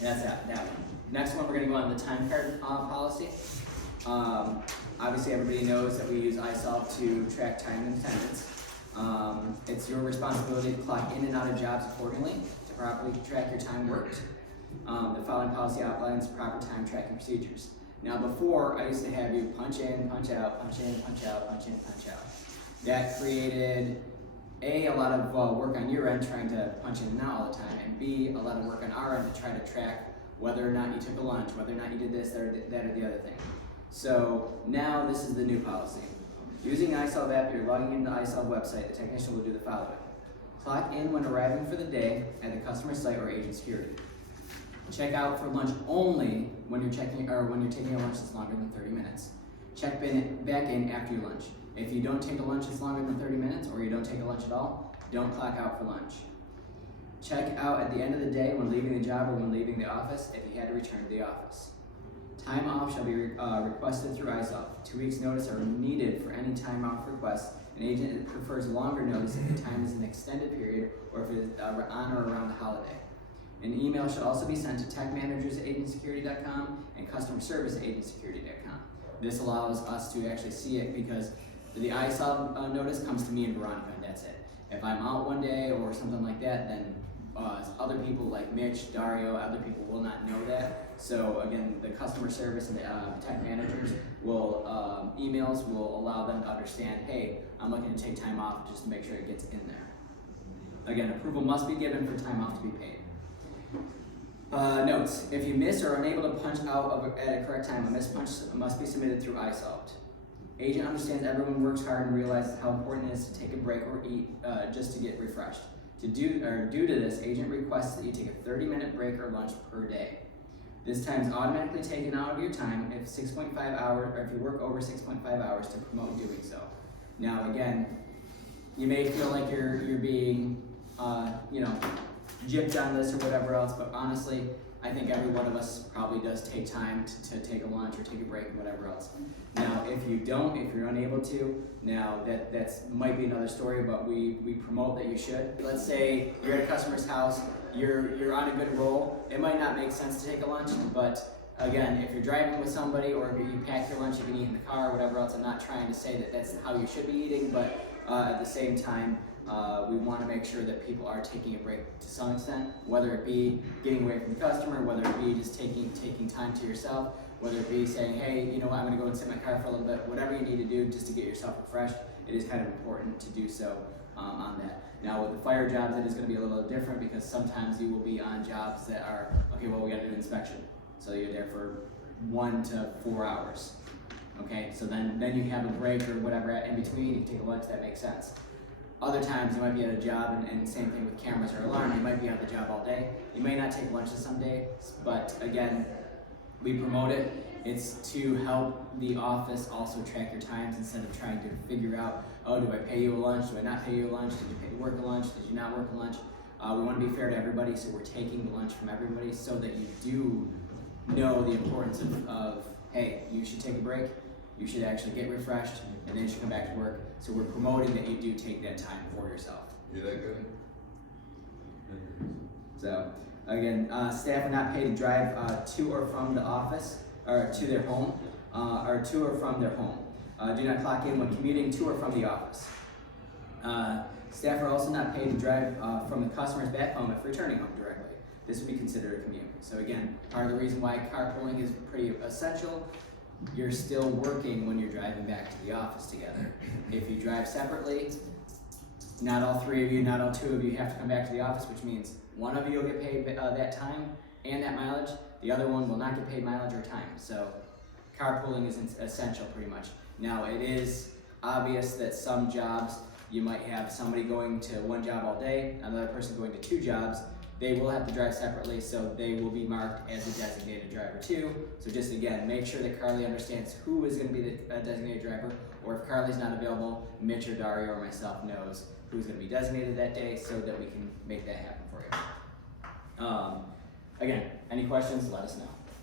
And that's that one. Next one, we're going to go on the time card policy. Obviously, everybody knows that we use iSolved to track time and attendance. It's your responsibility to clock in and out of jobs accordingly to properly track your time worked. The following policy outlines proper time tracking procedures. Now, before, I used to have you punch in, punch out, punch in, punch out, punch in, punch out. That created A, a lot of work on your end trying to punch in and out all the time, and B, a lot of work on our end to try to track whether or not you took a lunch, whether or not you did this, that, or the other thing. So now this is the new policy. Using iSolved app, you're logging into the iSolved website. The technician will do the following. Clock in when arriving for the day at the customer site or agent security. Check out for lunch only when you're taking a lunch that's longer than 30 minutes. Check back in after your lunch. If you don't take a lunch that's longer than 30 minutes or you don't take a lunch at all, don't clock out for lunch. Check out at the end of the day when leaving the job or when leaving the office if you had to return to the office. Time off shall be requested through iSolved. 2 weeks notice are needed for any time off requests. An agent prefers longer notice if the time is an extended period or if it is on or around the holiday. An email should also be sent to techmanagers@agentsecurity.com and customerservice@agentsecurity.com. This allows us to actually see it because the iSolved notice comes to me and Veronica, and that's it. If I'm out one day or something like that, then other people like Mitch, Dario, other people will not know that. So again, the customer service and the tech managers will, emails will allow them to understand, hey, I'm looking to take time off just to make sure it gets in there. Again, approval must be given for time off to be paid. Notes, if you miss or are unable to punch out at a correct time, a missed punch must be submitted through iSolved. Agent understands everyone works hard and realizes how important it is to take a break or eat just to get refreshed. Due to this, agent requests that you take a 30-minute break or lunch per day. This time is automatically taken out of your time if 6.5 hours, or if you work over 6.5 hours to promote doing so. Now, again, you may feel like you're being, gypped on this or whatever else, but honestly, I think every one of us probably does take time to take a lunch or take a break and whatever else. Now, if you don't, if you're unable to, now that's might be another story, but we promote that you should. Let's say you're at a customer's house, you're on a good roll. It might not make sense to take a lunch, but again, if you're driving with somebody or if you pack your lunch, you can eat in the car or whatever else. I'm not trying to say that that's how you should be eating, but at the same time, we want to make sure that people are taking a break to some extent, whether it be getting away from the customer, whether it be just taking time to yourself, whether it be saying, hey, you know what, I'm going to go and sit in my car for a little bit, whatever you need to do just to get yourself refreshed. It is kind of important to do so on that. Now with the fire jobs, it is going to be a little different because sometimes you will be on jobs that are, okay, well, we got to do inspection. So you're there for 1 to 4 hours. Okay, so then you have a break or whatever in between, you take a lunch, that makes sense. Other times you might be at a job, and same thing with cameras or alarm, you might be on the job all day. You may not take lunches some days, but again, we promote it. It's to help the office also track your times instead of trying to figure out, oh, do I pay you a lunch? Do I not pay you a lunch? Did you work a lunch? Did you not work a lunch? We want to be fair to everybody, so we're taking the lunch from everybody so that you do know the importance of hey, you should take a break, you should actually get refreshed, and then you should come back to work. So we're promoting that you do take that time for yourself. You that good? So again, staff are not paid to drive to or from the office, or to their home, or to or from their home. Do not clock in when commuting to or from the office. Staff are also not paid to drive from the customers back home if returning home directly. This would be considered a commute. So again, part of the reason why carpooling is pretty essential, you're still working when you're driving back to the office together. If you drive separately, not all 3 of you, not all 2 of you have to come back to the office, which means one of you will get paid that time and that mileage, the other one will not get paid mileage or time. So carpooling is essential pretty much. Now it is obvious that some jobs, you might have somebody going to one job all day, another person going to 2 jobs. They will have to drive separately, so they will be marked as a designated driver too. So just again, make sure that Carly understands who is going to be the designated driver, or if Carly's not available, Mitch or Dario or myself knows who's going to be designated that day so that we can make that happen for you. Again, any questions, let us know.